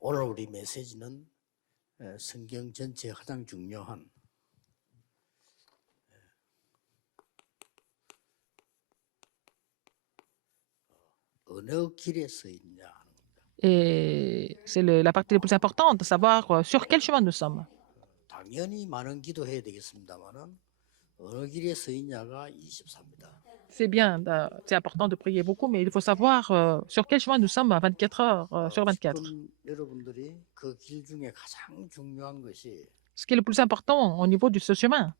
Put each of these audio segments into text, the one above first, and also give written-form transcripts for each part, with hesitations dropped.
오늘 우리 메시지는 성경 전체에 가장 중요한 어느 길에 서 있냐 하는 겁니다. Et c'est la partie la plus importante, de savoir sur quel chemin nous sommes. 당연히 많은 기도해야 되겠습니다만은 어느 길에 서 있냐가 24입니다. C'est bien, c'est important de prier beaucoup, mais il faut savoir sur quel chemin nous sommes à 24 heures sur 24. 지금 여러분들이 그 길 중에 가장 중요한 것이 Ce qui est le plus important au niveau de ce chemin,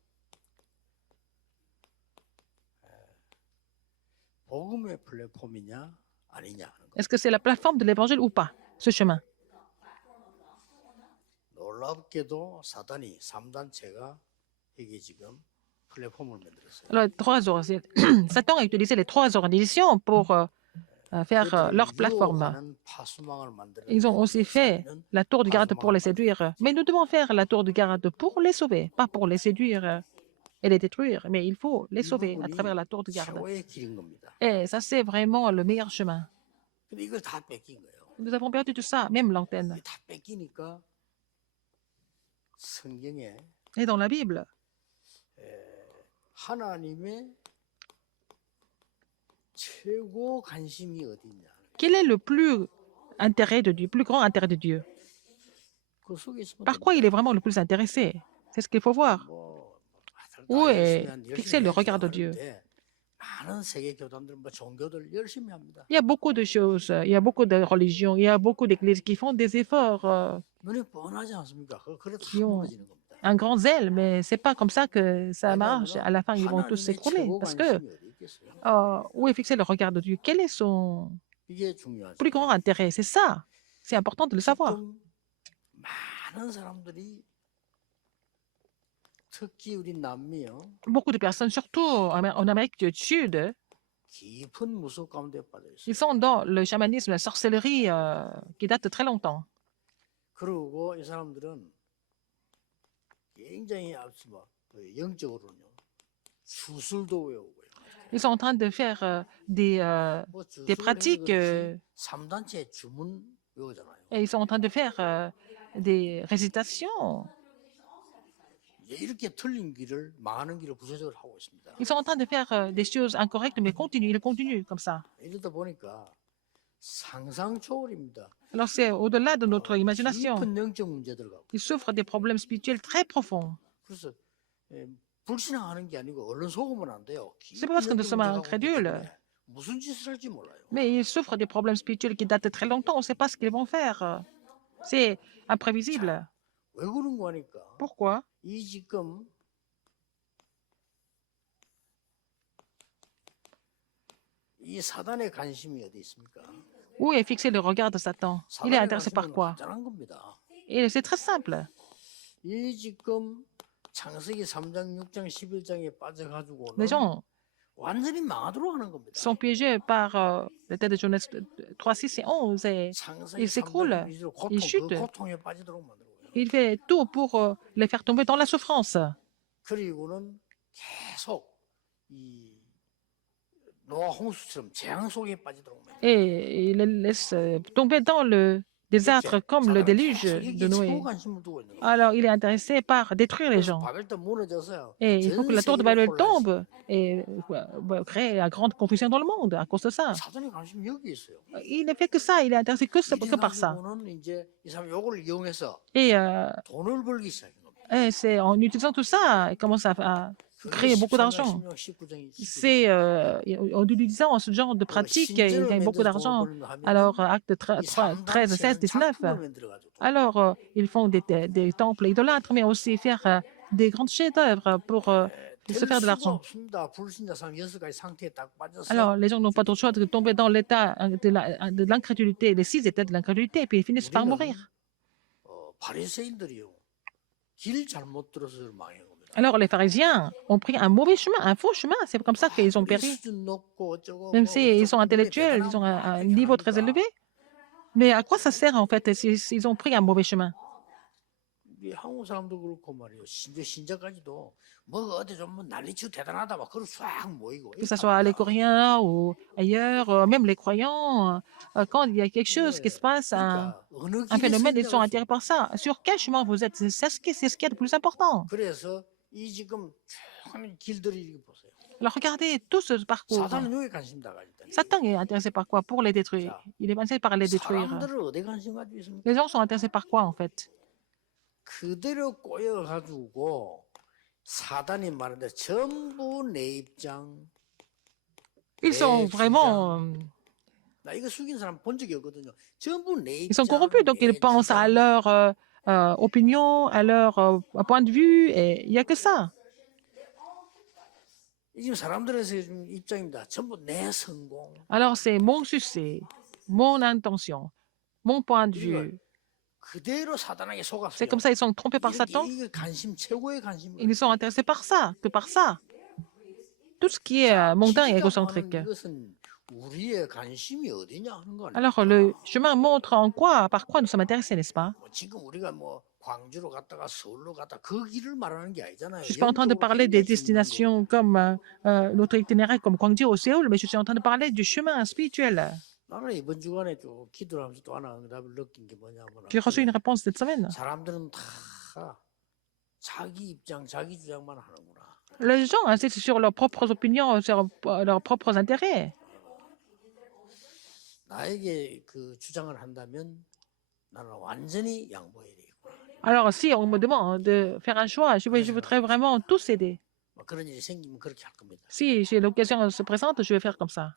복음의 플랫폼이냐 아니냐 하는 거. est-ce que c'est la plateforme de l'évangile ou pas, ce chemin? 놀랍게도 사단이 3단체가 이게 지금 플랫폼을 만들었어요. Alors, Satan a utilisé les trois organisations pour faire leur plateforme. 유혹하는 파수망을 만들었는데 Ils ont aussi fait 사단은 la tour de garde pour les séduire. Mais nous devons faire la tour de garde pour les sauver, pas pour les séduire et les détruire, mais il faut les 이 sauver à 부분이 travers la tour de garde. 최고의 길인 겁니다. Et ça, c'est vraiment le meilleur chemin. 근데 이걸 다 뺏긴 거예요. Nous avons perdu tout ça, même l'antenne. 이게 다 뺏기니까 성경에 Et dans la Bible, 하나님의 최고 관심이 어디냐. quel est le plus intérêt de Dieu, plus grand intérêt de Dieu? 그 속에 있으면 Par quoi il est vraiment le plus intéressé? C'est ce qu'il faut voir. Où est fixé le regard de Dieu? 많은 세계 교단들, 종교들 열심히 합니다. Il y a beaucoup de choses, il y a beaucoup de religions, il y a beaucoup d'églises qui font des efforts, 눈에 뻔하지 않습니까? 그래 다 qui ont 무너지는 겁니다. un grand zèle, mais c'est pas comme ça que ça marche. À la fin, ils vont tous 하나님의 s'écrouler. 최고 Parce que 관심이 어디 있겠어요? où est fixé le regard de Dieu? Quel est son 이게 중요하죠. plus grand intérêt? C'est ça. C'est important de le savoir. 지금 많은 사람들이 특히 우리 남미요 Beaucoup de personnes, surtout en Amérique du Sud, 깊은 무속 가운데 빠져 있어요. ils sont dans le chamanisme, la sorcellerie qui date de très longtemps. 그리고 이 사람들은 굉장히 앞서 영적으로는요 주술도 외우고요. Ils sont en train de faire des 주술을 pratiques 해서 그렇지 3단체 주문 외우잖아요. et ils sont en train de faire des récitations. 이제 이렇게 틀린 길을 많은 길을 구체적으로 하고 있습니다. Ils sont en train de faire des choses incorrectes, mais ils continuent comme ça. 이러다 보니까 상상 초월입니다. Alors c'est au-delà de notre imagination. 깊은 영적 문제들 갖고. Ils souffrent des problèmes spirituels très profonds. 그래서 불신앙하는 게 아니고 얼른 속으면 안 돼요. C'est pas parce que nous sommes incrédules, 무슨 짓을 할지 몰라요. mais ils souffrent des problèmes spirituels qui datent de très longtemps. On ne sait pas ce qu'ils vont faire. C'est imprévisible. 왜 그런 거 하니까 Pourquoi? 이 지금 이 사단의 관심이 어디 있습니까? Où est fixé le regard de Satan? Il est 사단의 intéressé par 관심은 quoi? 간단한 겁니다. Et c'est très simple. 이 지금 창세기 3장, 6장, 11장에 빠져가지고는 Les gens 완전히 망하도록 하는 겁니다. sont piégés par le tête de Genèse 3, 6 et 11 et 창세기 ils s'écroulent, 3장 위주로 고통, ils 그 chutent. 고통에 빠지도록 만들고요. Il fait tout pour les faire tomber dans la souffrance. 그리고는 계속 이 노아 홍수처럼 재앙 속에 빠지도록 만들고요. Et il les laisse tomber dans le désastre comme le déluge de Noé. Alors, il est intéressé par détruire les gens. Et il faut que la tour de Babel tombe et créer la grande confusion dans le monde à cause de ça. Il ne fait que ça, il est intéressé que par ça. Et c'est en utilisant tout ça, il commence à créer beaucoup d'argent. C'est en utilisant ce genre de pratique, il gagne beaucoup d'argent. Alors, acte 13, 16, 19. Alors, ils font des temples idolâtres, mais aussi faire des grandes chefs-d'œuvre pour se faire de l'argent. Alors, les gens n'ont pas d'autre choix que de tomber dans l'état de l'incrédulité, les 6 états de l'incrédulité, et puis ils finissent par mourir. Alors les pharisiens ont pris un mauvais chemin, un faux chemin. C'est comme ça qu'ils ont péri. Même s'ils sont intellectuels, ils ont un niveau très élevé. Mais à quoi ça sert en fait s'ils ont pris un mauvais chemin? 우리 한국 사람도 그렇고 말이에요. 신자까지도 뭐 어디 좀 난리치고 대단하다 막 그걸 쫙 모이고 que ce soit les 이렇답니다. Coréens ou ailleurs, même les croyants, quand il y a quelque chose qui se 예, passe, 그러니까 어느 un 길에 서 phénomène, ils sont 있냐고 attirés par ça. Sur quel chemin vous êtes? C'est ce qui est le plus important. 그래서 이 지금 쭉 하는 길들이 이렇게 보세요. Alors regardez tout ce parcours. 사단은 여기 관심 다 가지다. Satan est intéressé par quoi? Pour les détruire. Il est intéressé par les détruire. 사람들을 어디 관심 가지고 있습니까? Les gens sont intéressés par quoi en fait? 그대로 꼬여가지고 사단이 말하는데 전부 내 입장. Ils sont vraiment, 나 이거 숙인 사람 본 적이 없거든요. 전부 내 ils sont 입장. corrompus, donc ils 내 pensent à 주장. leur opinion, à leur point de vue, et il n'y a que ça. 이 지금 사람들의 지금 입장입니다. 전부 내 성공. Alors c'est mon succès, mon intention, mon point de vue. 그대로 사단에게 C'est 속았어요. comme ça, ils sont trompés par Satan. 이게 관심 최고의 관심. Ils sont intéressés par ça, que par ça. Tout ce qui est mondain et égocentrique. 이것은 우리의 관심이 어디냐 하는 거 아니에요? Alors le chemin montre en quoi, par quoi nous sommes intéressés, n'est-ce pas? 지금 우리가 뭐 광주로 갔다가 서울로 갔다 그 길을 말하는 게 아니잖아요. Je ne suis pas en train de parler des destinations comme notre itinéraire comme Gwangju ou Séoul, mais je suis en train de parler du chemin spirituel. 나는 이번 주간에 또 기도를 하면서 또 하나 응답을 느낀 게 뭐냐면 J'ai reçu une réponse cette semaine. 사람들은 다 자기 입장, 자기 주장만 하는구나. Les gens insistent sur leurs propres opinions, sur leurs propres intérêts. 나에게 그 주장을 한다면 나는 완전히 양보해야 되겠구나. Alors si on me demande de faire un choix, je voudrais vraiment tous céder. 뭐 그런 일이 생기면 그렇게 할 겁니다. Si j'ai l'occasion se présente, je vais faire comme ça.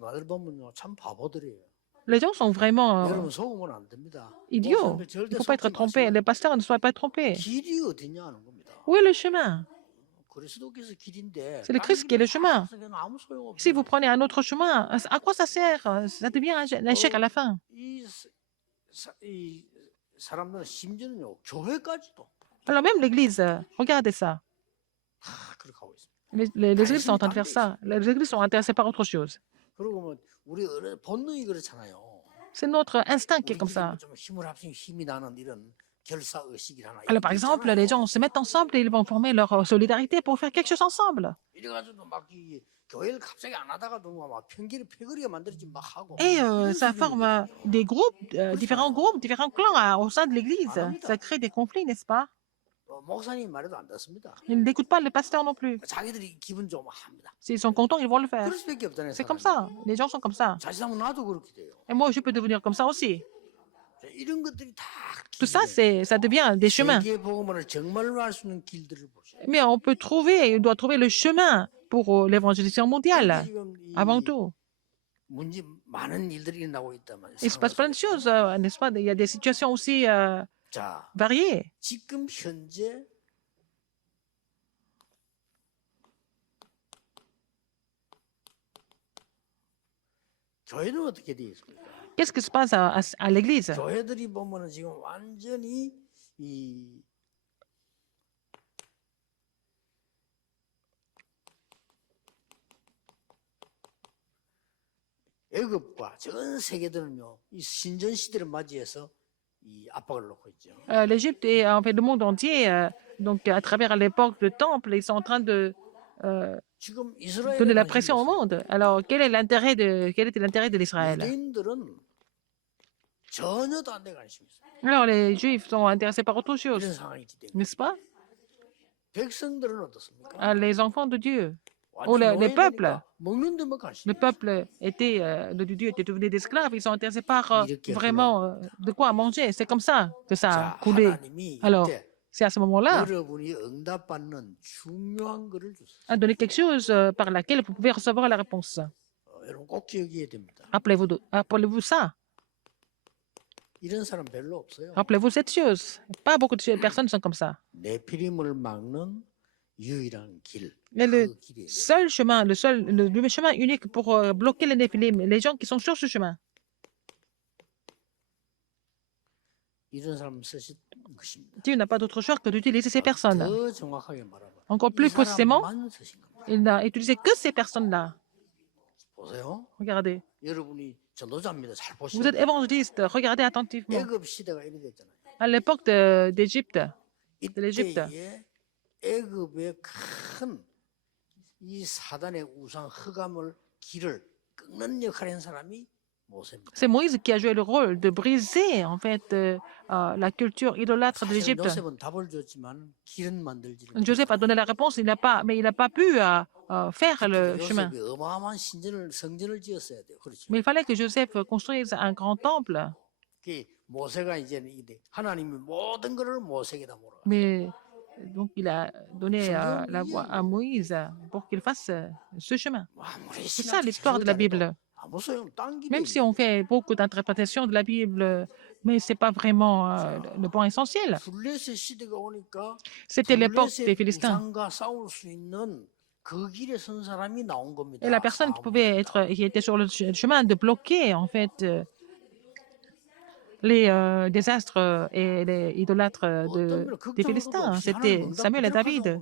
나들 보면요 참 바보들이에요. Les gens sont vraiment 여러분 속으면 안 됩니다. idiots. 목사님들 Il 절대 ne faut pas être 속지 trompé. 마시고 Les pasteurs ne soient pas trompés. 길이 어디냐 하는 겁니다. Où est le chemin? 그리스도께서 길인데 C'est le Christ qui est le chemin. 아무 소용 Si 없어요. vous prenez un autre chemin, à quoi ça sert? Ça devient un échec à la fin. 이 사람들은 심지어는요 교회까지도 Alors même l'Église, regardez ça. 다 그렇게 하고 있습니다. Les églises sont en train de faire ça. Les églises sont intéressées par autre chose. 그리고 뭐 우리 본능이 그렇잖아요. C'est notre instinct qui est comme 우리끼리 ça. 좀 힘을 합치면 힘이 나는 이런 결사 의식이 하나 Alors par exemple, les gens se mettent ensemble et ils vont former leur solidarité pour faire quelque chose ensemble. 이래가지고 막 이 교회를 갑자기 안 하다가도 막 패거리가 만들어지 막 하고. Et 이런 ça 수준이 forme des groupes, différents clans au sein de l'Église. Ça crée des conflits, n'est-ce pas? 목사님 말해도 안 듣습니다. Ils n'écoutent pas le pasteur non plus. 자기들이 기분 좋으면 합니다. S'ils sont contents, ils vont le faire. 그럴 수밖에 없잖아요. C'est comme 사람이. ça. Les gens sont comme ça. 자칫하면 나도 그렇게 돼요. Et moi, je peux devenir comme ça aussi. 자, 이런 것들이 다 Tout ça, ça devient des chemins. 세계 복음을 정말로 할 수 있는 길들을 보셔요. Mais on peut trouver, on doit trouver le chemin pour l'évangélisation mondiale, 지금 이 avant tout. 문제 많은 일들이 일어나고 있다면 Il se passe plein de choses, n'est-ce pas? Il y a des situations aussi 자, variées. 지금 현재 교회는 어떻게 되어 있습니까? Qu'est-ce qui se passe à l'Église? 교회들이 보면은 지금 완전히 이 애굽과 전 세계들은요, 이 신전 시대를 맞이해서 이 압박을 놓고 있죠. L'Égypte et en fait le monde entier, donc à travers l'époque du temple, ils sont en train de 지금 이스라엘에 donner la 관심이 pression au 있어요. monde. Alors quel était l'intérêt de l'Israël? 유대인들은 전혀도 안 돼 관심이 있어요. Alors les Juifs sont intéressés par autre chose, 이런 상황이 있기 때문에 n'est-ce pas? 백성들은 어떻습니까? Les enfants de Dieu, 완전 les 노예되니까 peuples. 먹는 데만 관심. Le peuple de Dieu était devenu d'esclaves. Ils sont intéressés par 이렇게 vraiment de quoi manger. C'est comme ça que ça 자, a coulé. 하나님이 Alors, 이때 c'est à ce moment-là 여러분이 응답받는 중요한 거를 주세요. à donner quelque chose par laquelle vous pouvez recevoir la réponse. 여러분 꼭 기억해야 됩니다. Rappelez-vous ça. 이런 사람 별로 없어요. Rappelez-vous cette chose. Pas beaucoup de personnes sont comme ça. 네피림을 막는 유일한 길. Mais le 그 길이에요. seul chemin, le chemin unique pour bloquer les Néphilim, les gens qui sont sur ce chemin, 이런 사람 쓰신 것입니다. Dieu n'a pas d'autre choix que d'utiliser ces personnes. 더 정확하게 말하면 Encore 이 plus précisément, 사람만 쓰신 겁니다. il n'a utilisé que ces personnes-là. 보세요. Regardez. 여러분이 전도자입니다. 잘 Vous 보시면 êtes évangéliste. Regardez attentivement. 애굽 시대가 이래 됐잖아요. à l'époque d'Égypte, de l'Égypte. 이때에 애굽의 큰 이 사단의 우상 흑암을 길을 끊는 역할을 한 사람이 모세입니다. C'est Moïse qui a joué le rôle de briser en fait la culture idolâtre de 사실 l'Égypte. 요셉은 답을 줬지만 길은 만들지를 Joseph a donné la réponse, mais il n'a pas pu faire le 못했어요. chemin. 요셉이 어마어마한 성전을 지었어야 돼요. 그렇죠. Mais il fallait que Joseph construise un grand temple. 그 모세가 이제 하나님이 모든 것을 모세에게다 물어. Mais donc il a donné la voie à Moïse pour qu'il fasse ce chemin. 아무리 C'est ça l'histoire de la Bible. 아무 소용 딴 길이 Même si on fait beaucoup d'interprétations de la Bible, mais ce n'est pas vraiment le point essentiel. 블레셋 시대가 오니까 C'était l'époque des 블레셋 Philistins. 우상과 싸울 수 있는 그 길에 선 사람이 나온 겁니다. Et la personne qui était sur le chemin de bloquer en fait les désastres et les idolâtres des Philistins, c'était Samuel et David.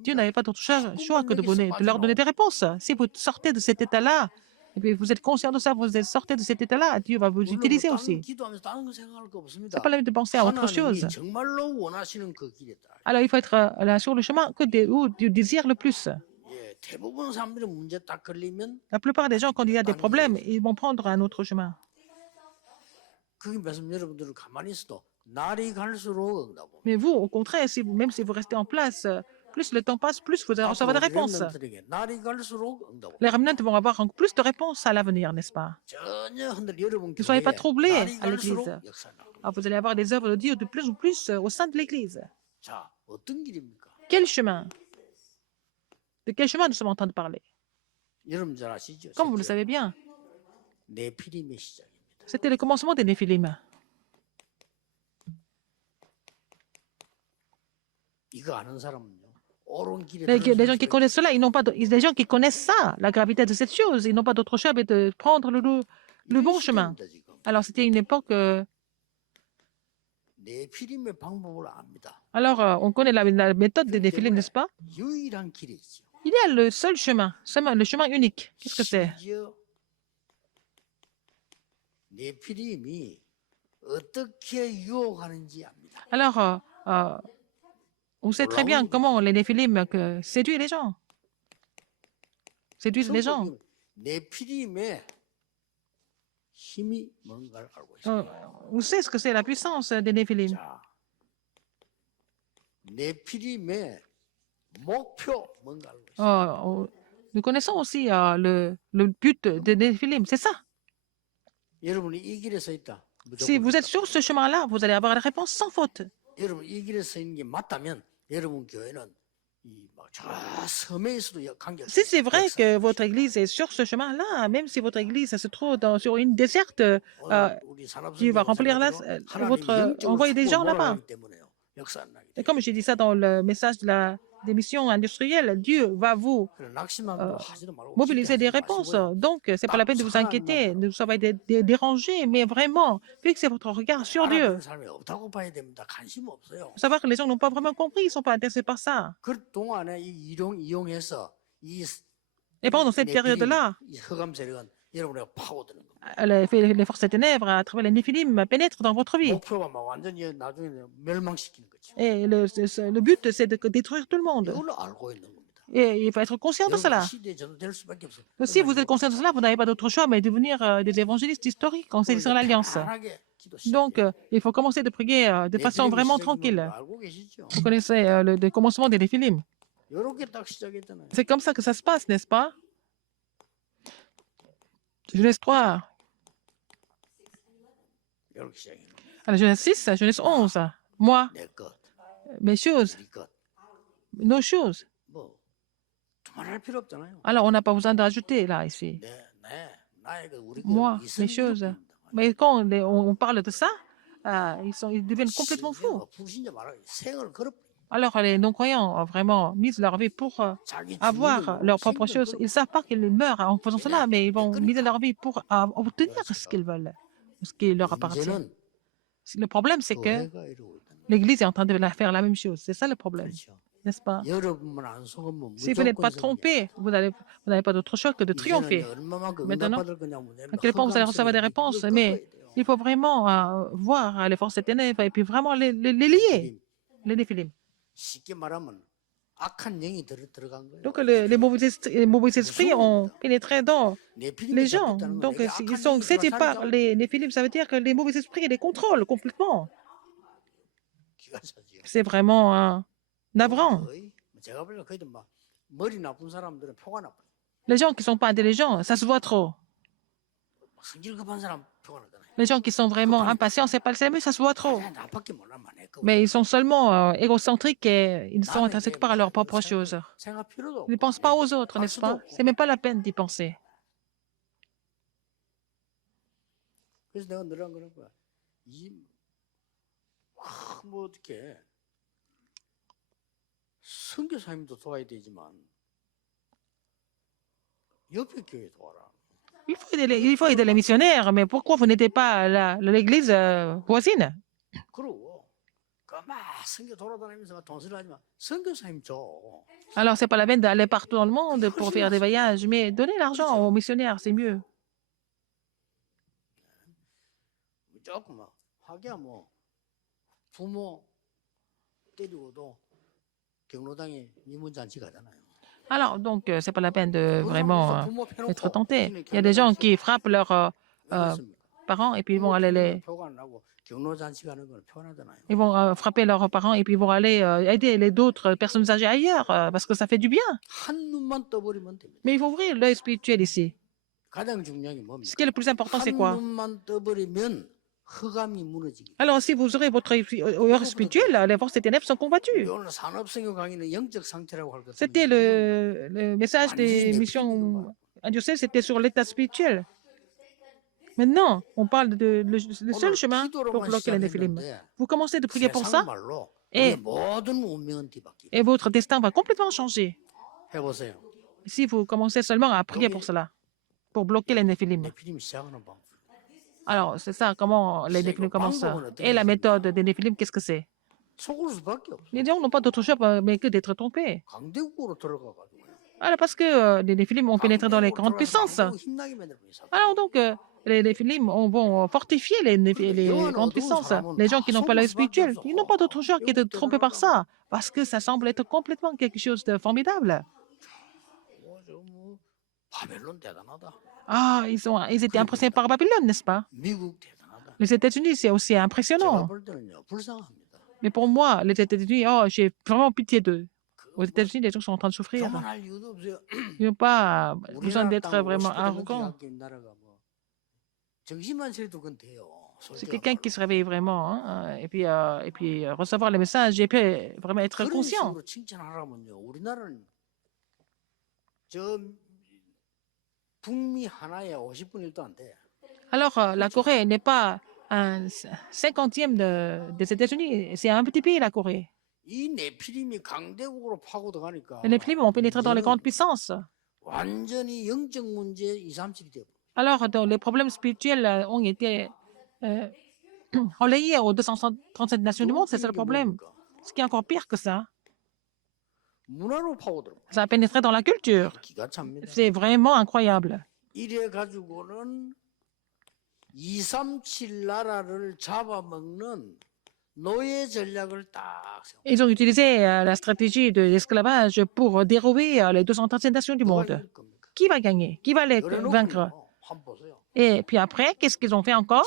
Dieu n'avait pas d'autre choix que de leur donner des réponses. Si vous sortez de cet état-là, et puis vous êtes conscient de ça, vous sortez de cet état-là, Dieu va vous utiliser aussi. Ce n'est pas la peine de penser à autre chose. 정말로 원하시는 그 길이다. Alors il faut être là sur le chemin où Dieu désire le plus. 예, 대부분 사람들이 문제 딱 걸리면 La plupart des gens, quand il y a des problèmes, ils vont prendre un autre chemin. 그게 말씀 여러분들은 가만히 있어도 날이 갈수록 응답 옵니다. Mais vous, au contraire, même si vous restez en place, plus le temps passe, plus vous allez recevoir des réponses. 렘넌트들에게 날이 갈수록 응답 옵니다. Les remnants vont avoir encore plus de réponses à l'avenir, n'est-ce pas? 전혀 여러분 Ne soyez pas 교회에 troublés 날이 à l'Église. 갈수록 역사 나옵니다. Alors, vous allez avoir des œuvres de Dieu de plus en plus au sein de l'Église. 자, 어떤 길입니까? Quel chemin? De quel chemin nous sommes en train de parler? 여러분 잘 아시죠? Comme vous le savez bien, 네피림의 시작입니다. c'était le commencement des Néphilim. 이거 아는 사람은요. 옳은 길에 Les gens qui connaissent cela, ils n'ont pas les gens qui connaissent ça, la gravité de cette chose, ils n'ont pas d'autre choix que de prendre le bon chemin. Alors, c'était une époque. 네피림의 방법을 압니다. Alors, on connaît la méthode des Néphilim, n'est-ce pas? 유일한 길이 있죠. Il y a le seul chemin, le chemin unique. Qu'est-ce que c'est? 심지어 네피림이 어떻게 유혹하는지 압니다. Alors, on sait très bien comment les Néphilim séduisent les gens. Séduisent les gens. 네피림의 힘이 뭔가를 알고 있습니다. On sait ce que c'est la puissance des Néphilim. 자, 네피림의 목표 뭔가 알고 있습니다. Nous connaissons aussi le but des Néphilim, c'est ça. 여러분이 이 길에 서 있다. Si vous êtes sur ce chemin-là, vous allez avoir la réponse sans faute. 여러분 이 길에 서 있는 게 맞다면 여러분 교회는 저 섬에 있어도 관계없어요. Si c'est vrai que votre église est sur ce chemin-là, même si votre église se trouve sur une déserte, Dieu va remplir envoyer des gens là-bas. Et comme j'ai dit ça dans le message des missions industrielles, Dieu va vous mobiliser des réponses. Donc, ce n'est pas la peine de vous inquiéter, de vous être dérangé, mais vraiment, fixez votre regard sur Dieu. Faut savoir que les gens n'ont pas vraiment compris, ils ne sont pas intéressés par ça. Et pendant cette période-là, les forces des ténèbres, à travers les Néphilim, pénètrent dans votre vie. Et le but, c'est de détruire tout le monde. Et il faut être conscient de cela. Si vous êtes conscient de cela, vous n'avez pas d'autre choix mais de devenir des évangélistes historiques en saisissant l'alliance. Donc, il faut commencer de prier de façon vraiment tranquille. Vous connaissez le commencement des Néphilim. C'est comme ça que ça se passe, n'est-ce pas? Genèse 3. Alors, Genèse 6, Genèse 11. Moi, mes choses, nos choses. Alors, on n'a pas besoin d'ajouter là, ici. Moi, mes choses. Mais quand on parle de ça, ils deviennent complètement fous. Alors, les non-croyants ont vraiment mis leur vie pour avoir leurs propres choses. Ils ne savent pas qu'ils meurent en faisant cela, mais ils vont miser leur vie pour obtenir ce qu'ils veulent, ce qui leur appartient. Le problème, c'est que l'Église est en train de faire la même chose. C'est ça le problème, n'est-ce pas? Si vous n'êtes pas trompé, vous n'avez pas d'autre choix que de triompher. Maintenant, à quel point vous allez recevoir des réponses, mais Il faut vraiment voir les forces des ténèbres et puis vraiment les lier, les néphilim. 쉽게 말하면 악한 영이 들어간 거예요. Donc les mauvais esprits ont pénétré dans 네피림이 les gens. 잡혔다는 건 Donc 내게 ils 악한 sont 영이 cédés 들어가 par 살이 les néphilim, ça veut dire que les mauvais esprits les contrôlent complètement. 기가 차지요. C'est vraiment navrant. 거의 제가 보기엔 거의 막 머리 나쁜 사람들은 표가 나빠요. Les gens qui ne sont pas intelligents, ça se voit trop. 막 성질 급한 사람 표가 나잖아요. Les gens qui sont vraiment impatients, c'est pas le sème, ça se voit trop. 나밖에 몰라만 해. Mais ils sont seulement égocentriques et ils sont intéressés que par leurs propres choses. 생각 필요도 Ils ne pensent pas aux autres, n'est-ce pas? C'est même pas la peine d'y penser. 그래서 내가 늘어난 거는 거야. 뭐 어떻게 선교사님도 도와야 되지만 옆에 교회 도와라. Il faut aider les missionnaires, mais pourquoi vous n'aidez pas l'église voisine? 그러고 그막 선교 돌아다니면서 돈 쓰려 하지만 선교사님 줘. Alors, c'est pas la peine d'aller partout dans le monde pour faire des voyages, mais donnez l'argent aux missionnaires, c'est mieux. 조금 막 하기야 뭐 부모 때리고도 경로당에 이문잔치 가잖아요. Alors, donc, c'est pas la peine de vraiment être tenté. Il y a des gens qui frappent leurs parents et puis ils vont aller ils vont frapper leurs parents et puis ils vont aller aider les d'autres personnes âgées ailleurs parce que ça fait du bien. Mais il faut ouvrir l'œil spirituel ici. Ce qui est le plus important, c'est quoi? Alors, si vous aurez votre œil spirituel, les forces des ténèbres sont combattues. C'était le message des missions indiocèses, c'était sur l'état spirituel. Maintenant, on parle de le seul chemin pour bloquer les néphilim. Vous commencez de prier pour ça et votre destin va complètement changer. Si vous commencez seulement à prier pour cela, pour bloquer les néphilim. Alors, c'est ça, comment les néphilim commencent. Et la méthode des néphilim, qu'est-ce que c'est? Les gens n'ont pas d'autre choix mais que d'être trompés. Alors, parce que les néphilim ont pénétré dans les grandes puissances. Alors, donc, les néphilim vont fortifier les grandes puissances. Les gens qui n'ont pas l'œil spirituel, ils n'ont pas d'autre choix que de tromper par ça. Parce que ça semble être complètement quelque chose de formidable. Ah, ils étaient impressionnés par Babylone, n'est-ce pas? Les États-Unis, c'est aussi impressionnant. Mais pour moi, les États-Unis, j'ai vraiment pitié d'eux. Aux États-Unis, les gens sont en train de souffrir. Ils n'ont pas besoin d'être vraiment arrogants. C'est quelqu'un qui se réveille vraiment et puis recevoir les messages et puis vraiment être conscient. Alors, la Corée n'est pas un 50e des États-Unis. C'est un petit pays, la Corée. Les néphilim ont pénétré dans les grandes puissances. Alors, les problèmes spirituels ont été relayés aux 237 nations du monde. C'est ça le problème. Ce qui est encore pire que ça. Ça a pénétré dans la culture. C'est vraiment incroyable. Ils ont utilisé la stratégie de l'esclavage pour dérober les 237 nations du monde. Qui va gagner? Qui va les vaincre? Et puis après, qu'est-ce qu'ils ont fait encore?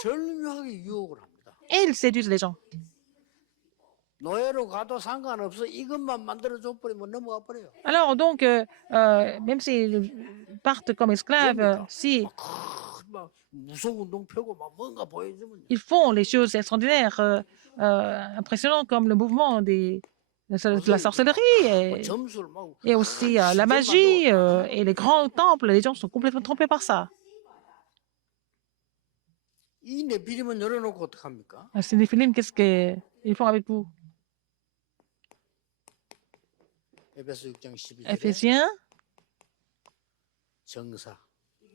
Et ils séduisent les gens. Alors donc, même s'ils partent comme esclaves, si ils font les choses extraordinaires, impressionnantes comme le mouvement de la sorcellerie et aussi la magie et les grands temples, les gens sont complètement trompés par ça. Ces néphilim, qu'est-ce qu'ils font avec vous? Éphésiens.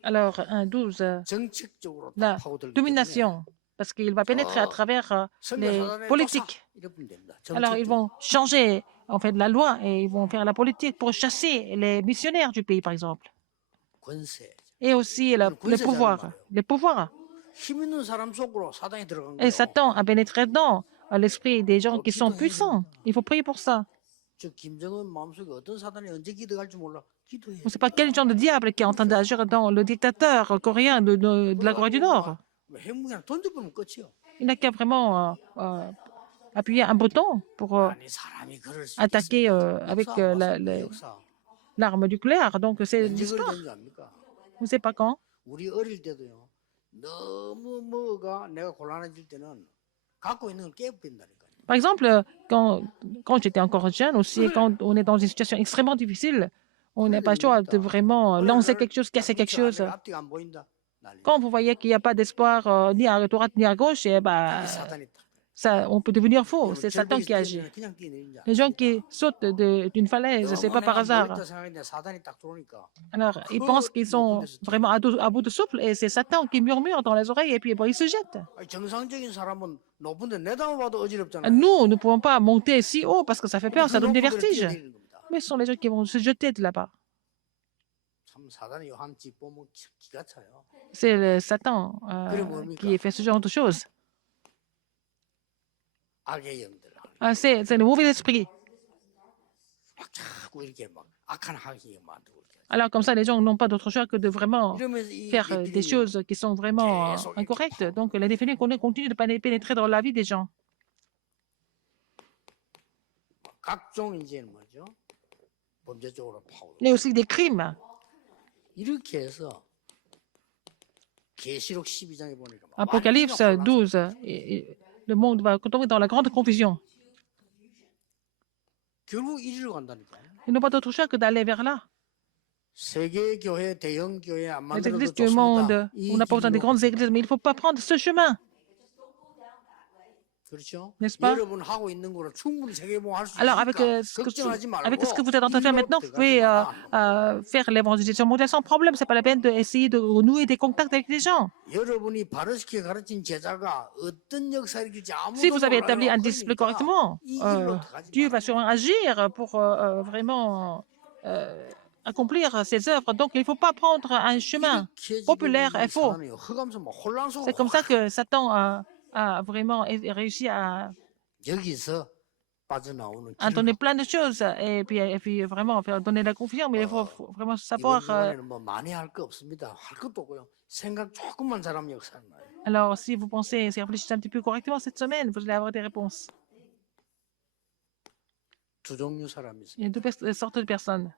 Alors, 1:12, la domination, parce qu'il va pénétrer à travers les politiques. Alors, ils vont changer en fait la loi et ils vont faire la politique pour chasser les missionnaires du pays, par exemple. Et aussi les pouvoirs. Les pouvoirs. 힘 있는 사람 속으로 사단이 들어간 Et 거예요. Satan a pénétré dans l'esprit des gens qui sont puissants. Il faut prier pour ça. 저 김정은 마음속에 어떤 사단이 언제 기득할지 몰라. 기도해야 On ne 돼. sait pas quel genre de diable qui est en train d'agir dans le dictateur coréen de la Corée du Nord. 핵무기랑 던져보면 끝이요. Il n'a qu'à vraiment appuyer un bouton pour 아니 사람이 그럴 수 attaquer 있겠습니까? avec 역사 안 봤습니까? 역사. l'arme nucléaire. Donc c'est 언제 l'histoire. 그랬는지 압니까? On ne sait pas quand. 우리 어릴 때도요. 너무 뭐가 내가 곤란해질 때는 갖고 있는 걸 깨버린다니까요. Par exemple, quand j'étais encore jeune aussi, quand on est dans une situation extrêmement difficile, on n'a pas le choix de vraiment lancer quelque chose, casser quelque chose. 앞뒤가 안 보인다. 난리. Quand vous voyez qu'il n'y a pas d'espoir ni à droite ni à gauche, eh ben, 사단이 딱. ça, on peut devenir faux. C'est Satan qui agit. 그냥 뛰내린 줄 Les gens qui sautent d'une falaise, c'est pas par hasard. 사단이 딱 들어오니까 Alors, ils pensent qu'ils sont vraiment à bout de souffle et c'est Satan qui murmure dans les oreilles et puis bon, ils se jettent. 아니, 정상적인 사람은 높은데 내다봐도 어지럽잖아요. Nous ne pouvons pas monter si haut parce que ça fait peur, ça donne des 그런 분들은 vertiges. 뛰어내리는 겁니다. Mais ce sont les gens qui vont se jeter de là-bas. 참 사단이 한집 보면 기가 차요. C'est le Satan qui fait ce genre de choses. 악의 영들. C'est le mauvais esprit. 막 자꾸 이렇게 막 악한 학이 만들고 이렇게. Alors comme ça, les gens n'ont pas d'autre choix que de vraiment 이러면서 이 faire des 예비군이 choses qui sont vraiment incorrectes. Donc les définis continuent de pénétrer dans la vie des gens. 각종 이제 뭐죠? 범죄적으로 파고. Il y a aussi des crimes. 이렇게 해서 계시록 12장에 보니까 막 Apocalypse 완전히 12, le monde va tomber dans la grande confusion. 결국 이리로 간다니까요. Ils n'ont pas d'autre choix que d'aller vers là. 세계 교회, 대형 교회 안 Les 만들어도 églises du monde, 좋습니다. 이 on n'a pas besoin des 길로. grandes églises, mais il ne faut pas prendre ce chemin. 그렇죠? N'est-ce pas? 여러분 하고 있는 거로 충분히 세계봉 할수 Alors, 있으니까 걱정하지 말고 avec ce que vous êtes en train de faire maintenant, vous 이리로 pouvez 들어가지 faire l'évangélisation mondiale sans problème. C'est pas la peine d'essayer de renouer des contacts avec les gens. 마라. 여러분이 바르게 가르친 제자가 어떤 역사를 일으킬지 아무도 Si vous avez 몰라요. établi un disciple 그러니까 correctement, 이 길로 들어가지 Dieu 마라. va sûrement agir pour vraiment accomplir ses œuvres. Donc, il ne faut pas prendre un chemin 이렇게 populaire 지금 et faux. 사단이 흑암성 막 혼란 속으로 C'est comme ça que Satan a vraiment réussi à 여기서 빠져나오는 donner 길을 plein de choses et puis vraiment faire donner la confusion. Mais il faut vraiment 이번 savoir. 동안에는 뭐 많이 할 거 없습니다. 할 것도 없고요. 생각 조금만 잘하면 역사는 나요. Alors, si vous pensez, si vous réfléchissez un petit peu correctement cette semaine, vous allez avoir des réponses. 두 종류 사람이 있어요. Il y a deux sortes de personnes.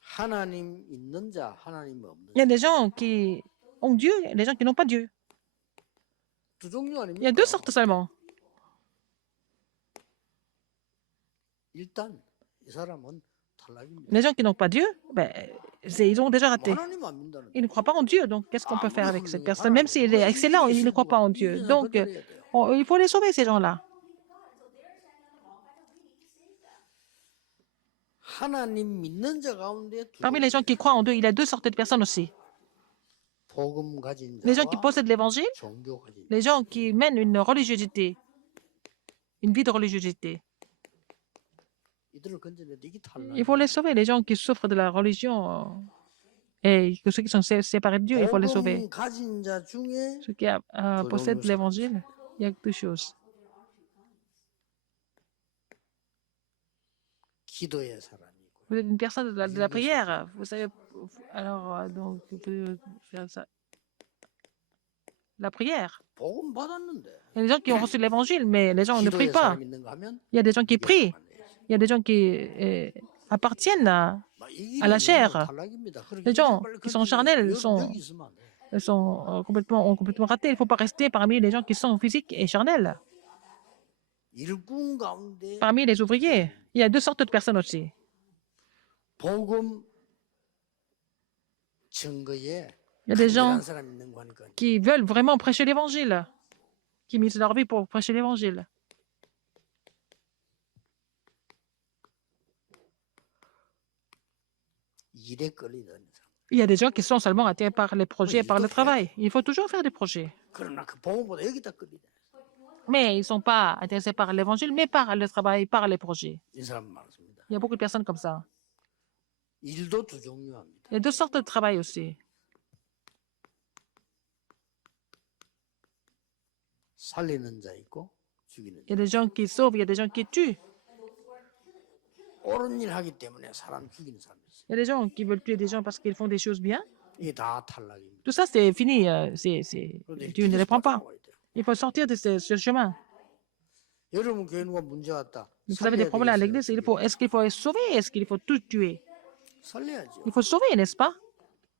하나님 있는 자, 하나님 없는 Il y a 자. des gens qui ont Dieu et des gens qui n'ont pas Dieu. 두 종류 Il y a 아닙니까? deux sortes seulement. 일단 이 사람은 탈락입니다. Les gens qui n'ont pas Dieu, ben, ils ont déjà raté. 하나님 안 믿는다는 Ils ne croient pas en Dieu. Donc, qu'est-ce qu'on peut faire avec cette personne? Même s'il est excellent, il ne croit pas en Dieu. Donc, il faut les sauver, ces gens-là. 하나님 믿는 자 가운데 두 Parmi les gens qui croient en Dieu, il y a deux sortes de personnes aussi. 복음 가진 Les gens qui 자와 possèdent l'évangile, 종교 가진 자. les gens qui mènent une religiosité, une vie de religiosité. 이들을 건져내야 돼. 이게 탈락. Il faut les sauver. Les gens qui souffrent de la religion et que ceux qui sont séparés de Dieu, il faut les sauver. 복음 가진 자 중에 Ceux qui possèdent l'évangile, il y a deux choses. 기도의 사람이 있고 Vous êtes une personne de la prière. Vous savez, alors, donc, vous pouvez faire ça. La prière. 복음 받았는데 Il y a des gens qui ont reçu l'évangile, mais les gens ne prient 기도의 pas. 사람 있는가 하면 Il y a des gens qui prient. 이해가 안 돼요. Il y a des gens qui appartiennent 막 이 à la 길은 chair. 탈락입니다. 그러니까 Les gens 빨리 qui sont 건져내야 charnels 돼요. sont, 여기 있으면 안 돼요. ont complètement raté. Il ne faut pas rester parmi les gens qui sont physiques et charnels. 일꾼 가운데 Parmi les ouvriers, il y a deux sortes de personnes aussi. 복음 증거에 Il y a des gens 간절한 사람 있는 거 하니까 qui veulent vraiment prêcher l'évangile, qui misent leur vie pour prêcher l'évangile. 일에 끌리는 사람. Il y a des gens qui sont seulement attirés par les projets et par le travail. Il faut toujours faire des projets. 그러나 그 복음보다 여기다 끌리네. Mais ils ne sont pas intéressés par l'évangile, mais par le travail, par les projets. 이 사람 많습니다. Il y a beaucoup de personnes comme ça. 일도 두 종류합니다. Il y a deux sortes de travail aussi. 살리는 자 있고 죽이는 Il y a 자. des gens qui sauvent, il y a des gens qui tuent. 옳은 일 하기 때문에 사람 죽이는 사람이 있어요. Il y a des gens qui veulent tuer des gens parce qu'ils font des choses bien. 이게 다 탈락입니다. Tout ça, c'est fini. 그런데 Dieu ne les 길에서 prend pas. 빠져나와야 돼요. Il faut sortir de ce chemin. 여러분 교회 누가 문제 왔다. Vous avez des problèmes à 살려야 l'église. 되겠어요. Est-ce qu'il faut sauver? Est-ce qu'il faut tout tuer? 살려야죠. Il faut sauver, n'est-ce pas?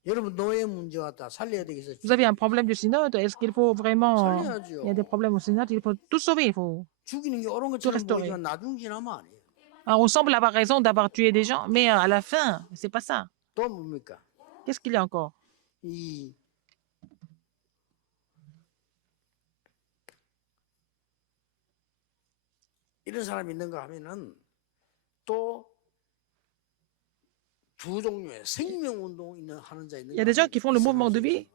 여러분 노예 문제 왔다. 살려야 되겠어요. Vous avez un problème du synode. Est-ce qu'il faut vraiment... 살려야죠. Il y a des problèmes au synode. Il faut tout sauver. Il faut... 죽이는 게 옳은 또 것처럼 restaurer. 보이지만 나중 지나면 아니에요. Alors, on semble avoir raison d'avoir tué des gens, mais à la fin, c'est pas ça. 또 뭡니까? Qu'est-ce qu'il y a encore? 이 이런 사람이 있는가 하면은 또 두 종류의 생명 운동 있는 하는 자 있는. Il y a des gens qui font le mouvement de vie.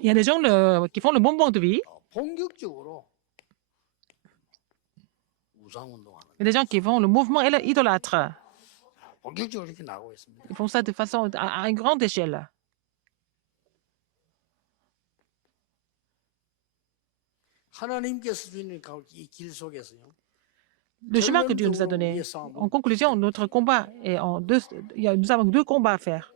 Il y a des gens qui font le mouvement de vie. 본격적으로 우상 운동하는. Il y a des gens qui font le mouvement idolâtre. 본격적으로 이렇게 나오고 있습니다. Ils font ça de façon à une grande échelle. 하나님께서 주는 이 길 속에서요. Le chemin que Dieu nous a donné. En conclusion, notre combat est en deux. Nous avons deux combats à faire.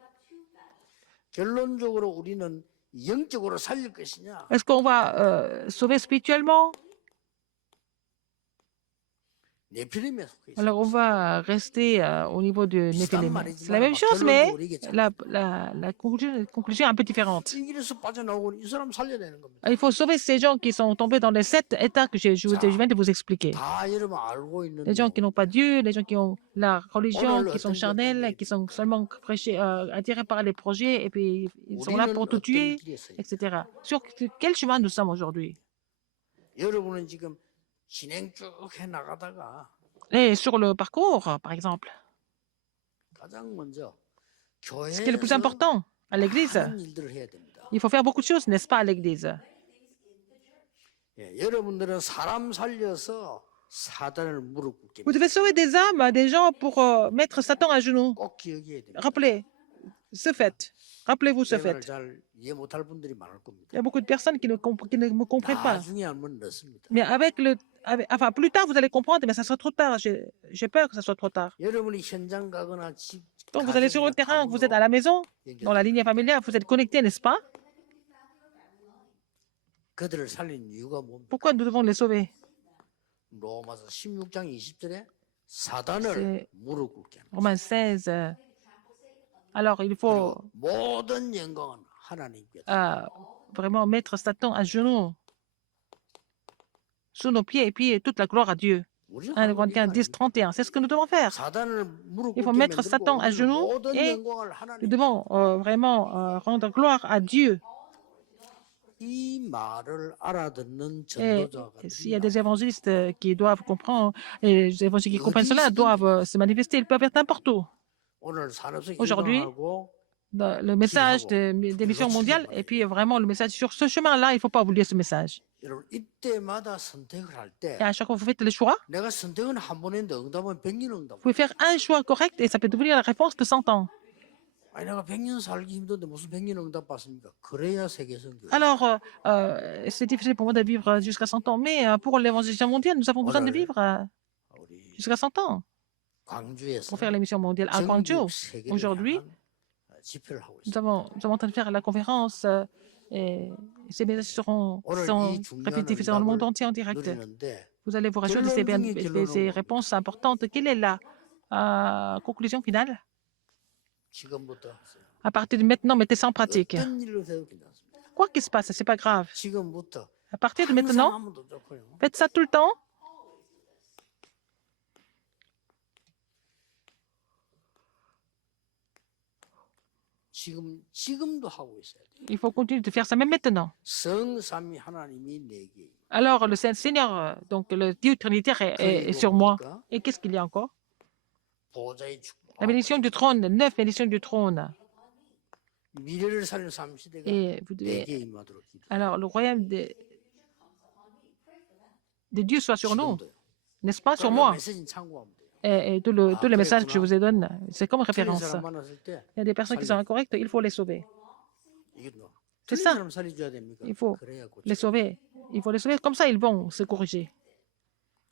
결론적으로 우리는 영적으로 살릴 것이냐? Est-ce qu'on va sauver spirituellement? 네피림에 속해 있어요. Alors, on va rester au niveau de Néphilim. C'est la même chose, mais la conclusion est un peu différente. 이 길에서 빠져나오고 이 사람 살려야 되는 겁니다. Il faut sauver ces gens qui sont tombés dans les 7 états que je viens de vous expliquer. 다 여러분 알고 있는. Les gens qui n'ont pas Dieu, les gens qui ont la religion, qui sont charnels, qui sont seulement attirés par les projets, et puis ils sont là pour tout tuer, etc. Sur quel chemin nous sommes aujourd'hui? 여러분은 지금 진행 쭉 해 나가다가 Et sur le parcours, par exemple, 가장 먼저 ce qui est le plus 교회에서 important à l'église, 하는 일들을 해야 됩니다. il faut faire beaucoup de choses, n'est-ce pas, à l'église? 예, 여러분들은 사람 살려서 사단을 무릎 꿇게. Vous devez sauver des âmes, des gens pour mettre Satan à genoux. 꼭 기억해야 됩니다. Rappelez ce fait. Rappelez-vous ce 내가 fait. 잘 이해 못할 분들이 많을 겁니다. Il y a beaucoup de personnes qui ne me comprennent pas. 나중에 알면 늦습니다. Mais enfin, plus tard, vous allez comprendre, mais ça sera trop tard. J'ai peur que ça soit trop tard. 여러분이 현장 가거나 집 Donc, vous allez sur le terrain, vous êtes à la maison, dans la ligne familiale, vous êtes connectés, n'est-ce pas? 그들을 살린 이유가 뭡니까? Pourquoi nous devons les sauver? 로마서 16장 20절에 사단을 무릎 꿇게 하는. Romains 16. Alors, il faut 모든 영광은 하나님께. vraiment mettre Satan à genoux sous nos pieds et puis toute la gloire à Dieu. 1 Corinthiens 10, 31. C'est ce que nous devons faire. Il faut mettre Satan à genoux et nous devons vraiment rendre gloire à Dieu. 이 말을 알아듣는 Et 전도자가 s'il y a des évangélistes qui doivent comprendre, et les évangélistes qui comprennent cela doivent se manifester. Ils peuvent être n'importe où. Aujourd'hui, le message des missions mondiales, et puis vraiment le message sur ce chemin-là, il ne faut pas oublier ce message. 이때마다 선택을 할 때 Et à chaque fois que vous faites le choix, 내가 선택은 한 번 했는데 응답은 100년 응답. vous pouvez faire un choix correct et ça peut devenir la réponse de 100 ans. 아니 내가 100년 살기 힘든데 무슨 100년 응답 받습니까? 그래야 세계선교. Alors, c'est difficile pour moi de vivre jusqu'à 100 ans, mais pour l'évangélisation mondiale, nous avons besoin de vivre jusqu'à 100 ans pour faire l'émission mondiale à Guangzhou. Aujourd'hui, nous sommes en train de faire la conférence et ces messages sont répétés dans le monde entier en direct. Vous allez vous rassurer de ces réponses importantes. Quelle est la conclusion finale? À partir de maintenant, mettez ça en pratique. Quoi qu'il se passe, ce n'est pas grave. À partir de maintenant, faites ça tout le temps. Il faut continuer de faire ça même maintenant. Alors, le Seigneur, donc le Dieu trinitaire est sur moi. Et qu'est-ce qu'il y a encore? La bénédiction du trône, 9 bénédictions du trône. Et vous devez... Alors, le royaume de Dieu soit sur nous, n'est-ce pas, sur moi. Et tous les messages que je vous ai donnés, c'est comme référence. Il y a des personnes qui sont incorrectes, il faut les sauver. C'est 틀린 ça. 사람 살려줘야 됩니까? Il faut 그래야 les 고쳐요. sauver. Il faut les sauver. Comme ça, ils vont se corriger.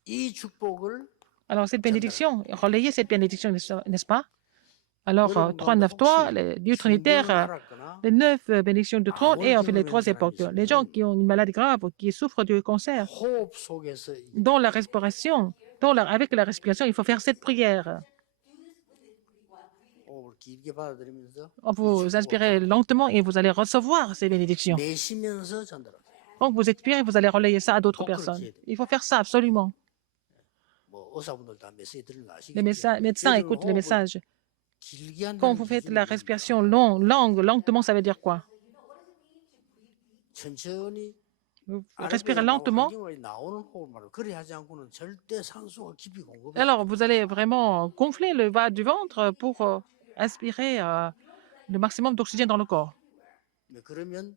이 축복을 Alors, cette 전달하라. bénédiction, relayer cette bénédiction, n'est-ce pas? Alors, 여러분 3, 가운데 9, 3, 혹시 les dieux 중병을 trinitaires, 앓았거나 les 9 bénédictions de trône et 암을 en fait les 경험한 3 사람이 époques. Les gens 있으면 qui ont une maladie grave, qui souffrent du cancer, 호흡 속에서 이게 dans la respiration, avec la respiration, il faut faire cette prière. 호흡을 길게 받아들이면서 이 Vous 축복을 inspirez lentement et vous allez recevoir ces bénédictions. 내쉬면서 전달하세요. Donc, vous expirez, vous allez relayer ça à d'autres 꼭 그렇게 personnes. 해야 돼요. Il faut faire ça absolument. 뭐 의사분들 다 메시지 들은 거 Les 아시겠죠? médecins 여러분 écoutent les 호흡을 messages. 길게 Quand 한다는 vous faites 기준이 la 뭡니까? respiration lentement, ça veut dire quoi? 천천히 Vous 아래 respirez 배에 나오고 lentement. 환경에 나오는 호흡을 말로 그리 하지 않고는 절대 산소가 깊이 공급이 Alors, vous allez vraiment gonfler le bas du ventre pour inspirer le maximum d'oxygène dans le corps. 네, 그러면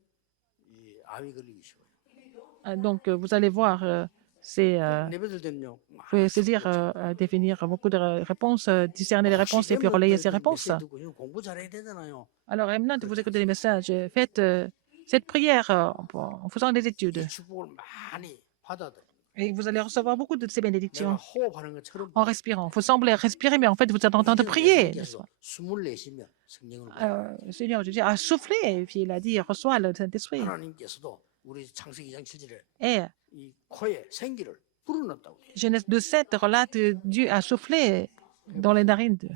이 암이 걸리기 쉬워요. Donc, vous allez voir, 내배들 되면요. vous pouvez saisir, définir beaucoup de réponses, discerner les réponses et puis relayer ces réponses. 메시지 듣고 이거 공부 잘해야 되잖아요. Alors, maintenant que vous écoutez les messages, faites cette prière en faisant des études. 이 축복을 많이 받아들여. Et vous allez recevoir beaucoup de ces 내가 bénédictions 호흡하는 것처럼 en respirant. Il faut sembler respirer, mais en fait, vous êtes en train de prier. n'est-ce pas? 숨을 내쉬면 성령을 받아요. Le Seigneur Jésus a soufflé et puis il a dit, reçois le Saint-Esprit. 하나님께서도 우리 창세기 2장 7절에 Et 이 코에 생기를 불어넣었다고 돼요. Genèse 2,7 relate que Dieu a soufflé dans les narines de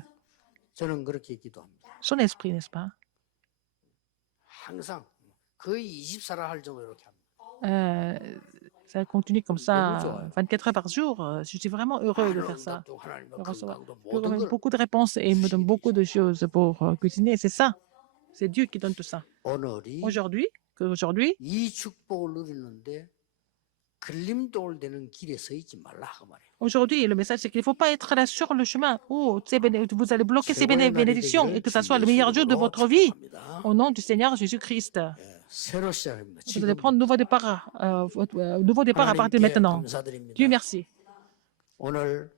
저는 그렇게 기도합니다. son esprit, n'est-ce pas? 항상 거의 24라 할 정도로 이렇게 합니다. Ça continue comme ça 24 heures par jour. Je suis vraiment heureux de faire ça. 하나님도 하나님도 De recevoir 건강도 Je 모든 reçois 걸 beaucoup de réponses et il me donne beaucoup de choses pour cuisiner. C'est ça. C'est Dieu qui donne tout ça. 오늘이 Aujourd'hui, 이 축복을 누리는데 걸림돌 되는 길에 서 있지 말라 그 말이에요. aujourd'hui, le message, c'est qu'il ne faut pas être là sur le chemin où vous allez bloquer ces bénédictions et que ça soit le meilleur jour de votre vie. Au nom du Seigneur Jésus-Christ. 예, 새로 시작합니다. Vous allez prendre nouveau départ à partir de maintenant. Dieu merci. 오늘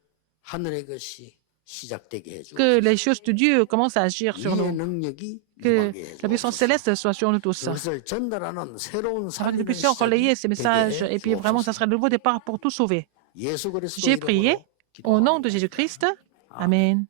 하늘의 것이 시작되게 해주고 Que les choses de Dieu commencent à agir sur 이의 nous. 능력이 Que 임하게 la puissance 해주옵소서. céleste soit sur nous tous. 그것을 전달하는 새로운 Afin que nous 삶의 puissions relayer ces messages et puis vraiment, ça sera le nouveau départ pour tout sauver. 예수 그리스도 J'ai prié 이름으로 au nom 기도합니다. de Jésus-Christ. Amen.